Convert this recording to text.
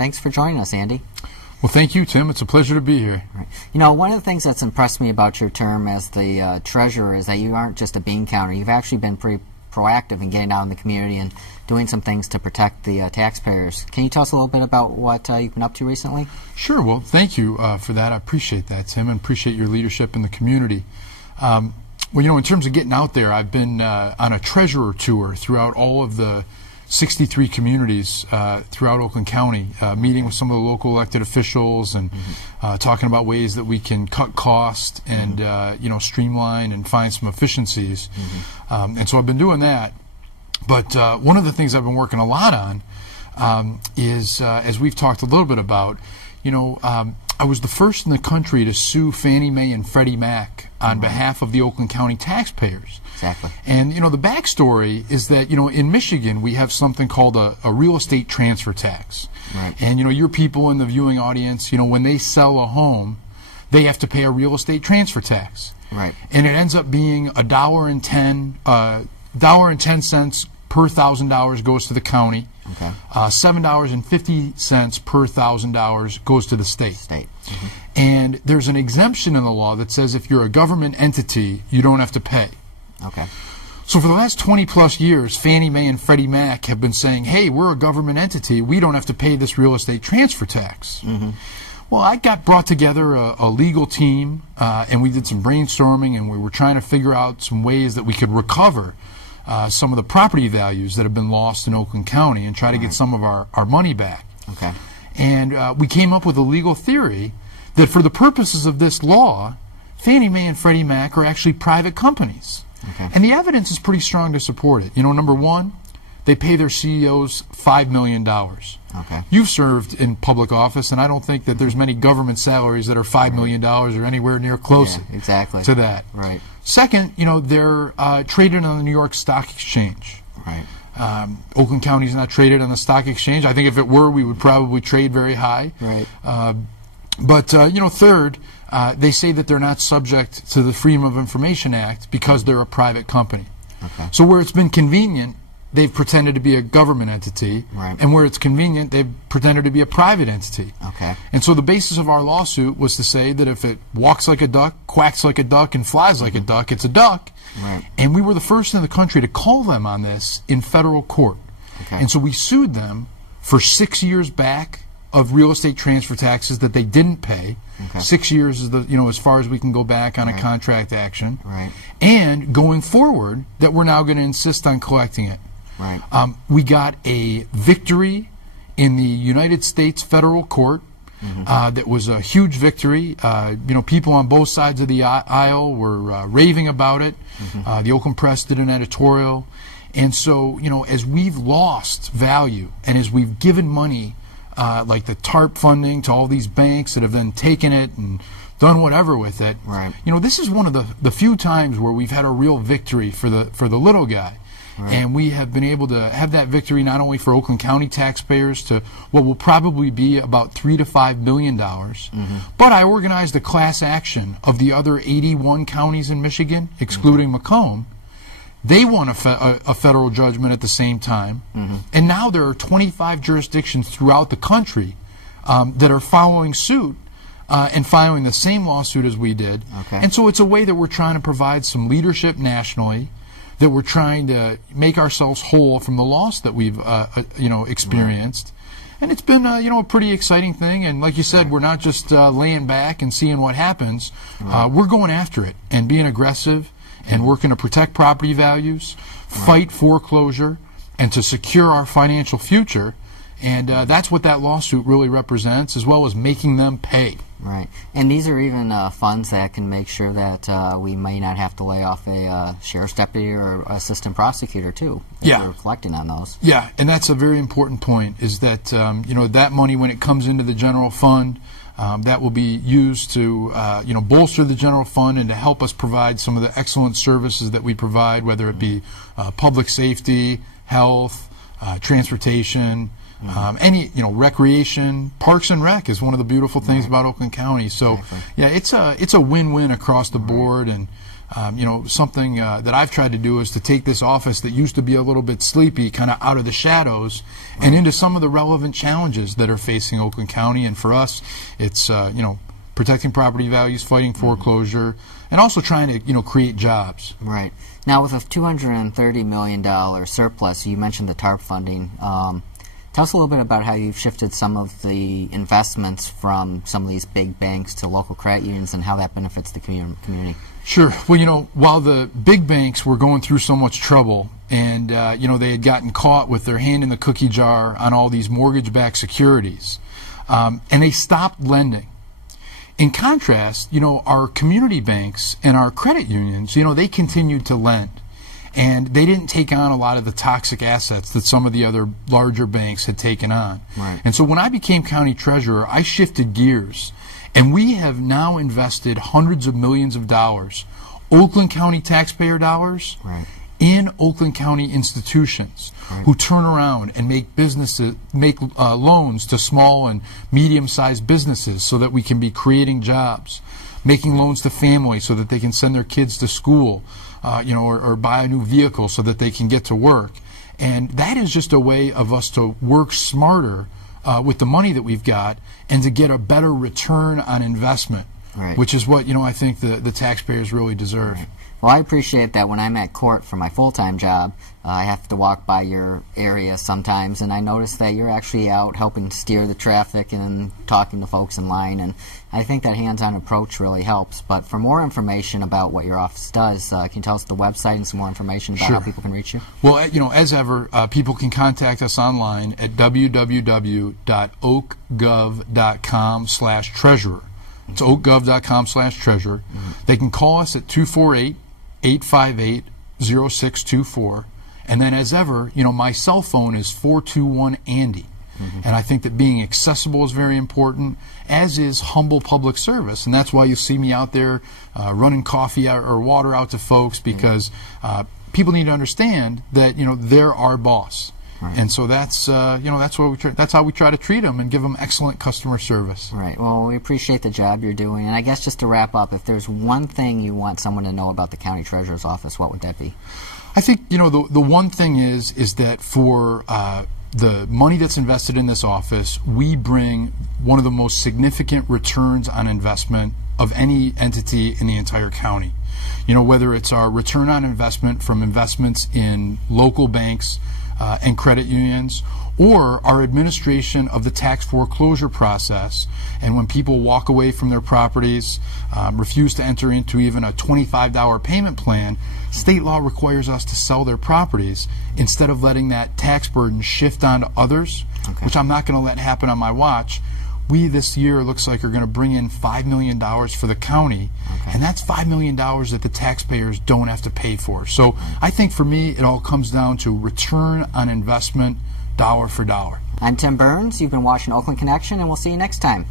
Thanks for joining us, Andy. Well, thank you, Tim. It's a pleasure to be here. Right. You know, one of the things that's impressed me about your term as the treasurer is that you aren't just a bean counter. You've actually been pretty proactive in getting out in the community and doing some things to protect the taxpayers. Can you tell us a little bit about what you've been up to recently? Sure. Well, thank you for that. I appreciate that, Tim, and appreciate your leadership in the community. Well, you know, in terms of getting out there, I've been on a treasurer tour throughout all of the 63 communities throughout Oakland County, meeting with some of the local elected officials and talking about ways that we can cut costs and you know, streamline and find some efficiencies. And so I've been doing that. But one of the things I've been working a lot on is, as we've talked a little bit about, you know, I was the first in the country to sue Fannie Mae and Freddie Mac on behalf of the Oakland County taxpayers. Exactly. And, you know, the backstory is that, you know, in Michigan we have something called a real estate transfer tax. Right. And, you know, your people in the viewing audience, you know, when they sell a home, they have to pay a real estate transfer tax. Right. And it ends up being $1.10 per $1,000 goes to the county. Okay. $7.50 per $1,000 goes to the state. And there's an exemption in the law that says if you're a government entity, you don't have to pay. Okay. So for the last 20 plus years, Fannie Mae and Freddie Mac have been saying, hey, we're a government entity, we don't have to pay this real estate transfer tax. Well, I got brought together a legal team, and we did some brainstorming, and we were trying to figure out some ways that we could recover some of the property values that have been lost in Oakland County and try to get some of our money back. Okay. And we came up with a legal theory that for the purposes of this law, Fannie Mae and Freddie Mac are actually private companies. Okay. And the evidence is pretty strong to support it. You know, number one, they pay their CEOs $5 million. Okay. You've served in public office, and I don't think that there's many government salaries that are $5 million or anywhere near close exactly. to that. Right. Second, you know, they're traded on the New York Stock Exchange. Right. Oakland County is not traded on the stock exchange. I think if it were, we would probably trade very high. Right. But you know, third, they say that they're not subject to the Freedom of Information Act because they're a private company. Okay. So where it's been convenient, they've pretended to be a government entity, Right. and where it's convenient, they've pretended to be a private entity. Okay. And so the basis of our lawsuit was to say that if it walks like a duck, quacks like a duck, and flies like a duck, it's a duck. Right. And we were the first in the country to call them on this in federal court. Okay. And so we sued them for 6 years back of real estate transfer taxes that they didn't pay. Okay. 6 years is the, you know, as far as we can go back on Right. a contract action. Right. And going forward, that we're now going to insist on collecting it. Right. We got a victory in the United States federal court. That was a huge victory. You know, people on both sides of the aisle were raving about it. The Oakland Press did an editorial. And so, you know, as we've lost value and as we've given money, like the TARP funding to all these banks that have then taken it and done whatever with it, Right. you know, this is one of the few times where we've had a real victory for the little guy. Right. And we have been able to have that victory not only for Oakland County taxpayers to what will probably be about $3 to $5 billion, but I organized a class action of the other 81 counties in Michigan, excluding Macomb. They won a federal judgment at the same time, and now there are 25 jurisdictions throughout the country that are following suit and filing the same lawsuit as we did. Okay. And so it's a way that we're trying to provide some leadership nationally, that we're trying to make ourselves whole from the loss that we've you know, experienced. And it's been you know, a pretty exciting thing. And like you said, we're not just laying back and seeing what happens. We're going after it and being aggressive and working to protect property values, fight foreclosure, and to secure our financial future. And that's what that lawsuit really represents, as well as making them pay. Right. And these are even funds that can make sure that we may not have to lay off a sheriff's deputy or assistant prosecutor, too, if Yeah. we're collecting on those. Yeah, and that's a very important point, is that you know, that money, when it comes into the general fund, that will be used to you know, bolster the general fund and to help us provide some of the excellent services that we provide, whether it be public safety, health, transportation, any, you know, recreation. Parks and Rec is one of the beautiful things about Oakland County. So, Exactly. yeah, it's a win-win across the board, and Something that I've tried to do is to take this office that used to be a little bit sleepy kind of out of the shadows and into some of the relevant challenges that are facing Oakland County. And for us, it's protecting property values, fighting foreclosure, and also trying to create jobs. Right. Now, with a $230 million surplus, you mentioned the TARP funding. Tell us a little bit about how you've shifted some of the investments from some of these big banks to local credit unions and how that benefits the community. Sure. Well, while the big banks were going through so much trouble and, they had gotten caught with their hand in the cookie jar on all these mortgage-backed securities, and they stopped lending. In contrast, our community banks and our credit unions, they continued to lend. And they didn't take on a lot of the toxic assets that some of the other larger banks had taken on. Right. And so when I became county treasurer, I shifted gears. And we have now invested hundreds of millions of dollars, Oakland County taxpayer dollars, right, in Oakland County institutions, right, who turn around and make loans to small and medium-sized businesses so that we can be creating jobs, making loans to families so that they can send their kids to school, or buy a new vehicle so that they can get to work. And that is just a way of us to work smarter with the money that we've got and to get a better return on investment, right, which is what I think the taxpayers really deserve. Right. Well, I appreciate that. When I'm at court for my full-time job, I have to walk by your area sometimes, and I notice that you're actually out helping steer the traffic and talking to folks in line, and I think that hands-on approach really helps. But for more information about what your office does, can you tell us the website and some more information about how people can reach you? Well, as ever, people can contact us online at www.oakgov.com/treasurer. It's oakgov.com/treasurer. Mm-hmm. They can call us at 248-858-0624. And then, as ever, my cell phone is 421-ANDY. Mm-hmm. And I think that being accessible is very important, as is humble public service. And that's why you see me out there running coffee or water out to folks, because people need to understand that, they're our boss. Right. And so that's that's how we try to treat them and give them excellent customer service. Right. Well, we appreciate the job you're doing. And I guess just to wrap up, if there's one thing you want someone to know about the county treasurer's office, what would that be? I think the one thing is that for the money that's invested in this office, we bring one of the most significant returns on investment of any entity in the entire county. Whether it's our return on investment from investments in local banks and credit unions, or our administration of the tax foreclosure process. And when people walk away from their properties, refuse to enter into even a $25 payment plan, state law requires us to sell their properties instead of letting that tax burden shift on to others, which I'm not going to let happen on my watch. We this year looks like are going to bring in $5 million for the county, and that's $5 million that the taxpayers don't have to pay for. So I think for me it all comes down to return on investment, dollar for dollar. I'm Tim Burns. You've been watching Oakland Connection, and we'll see you next time.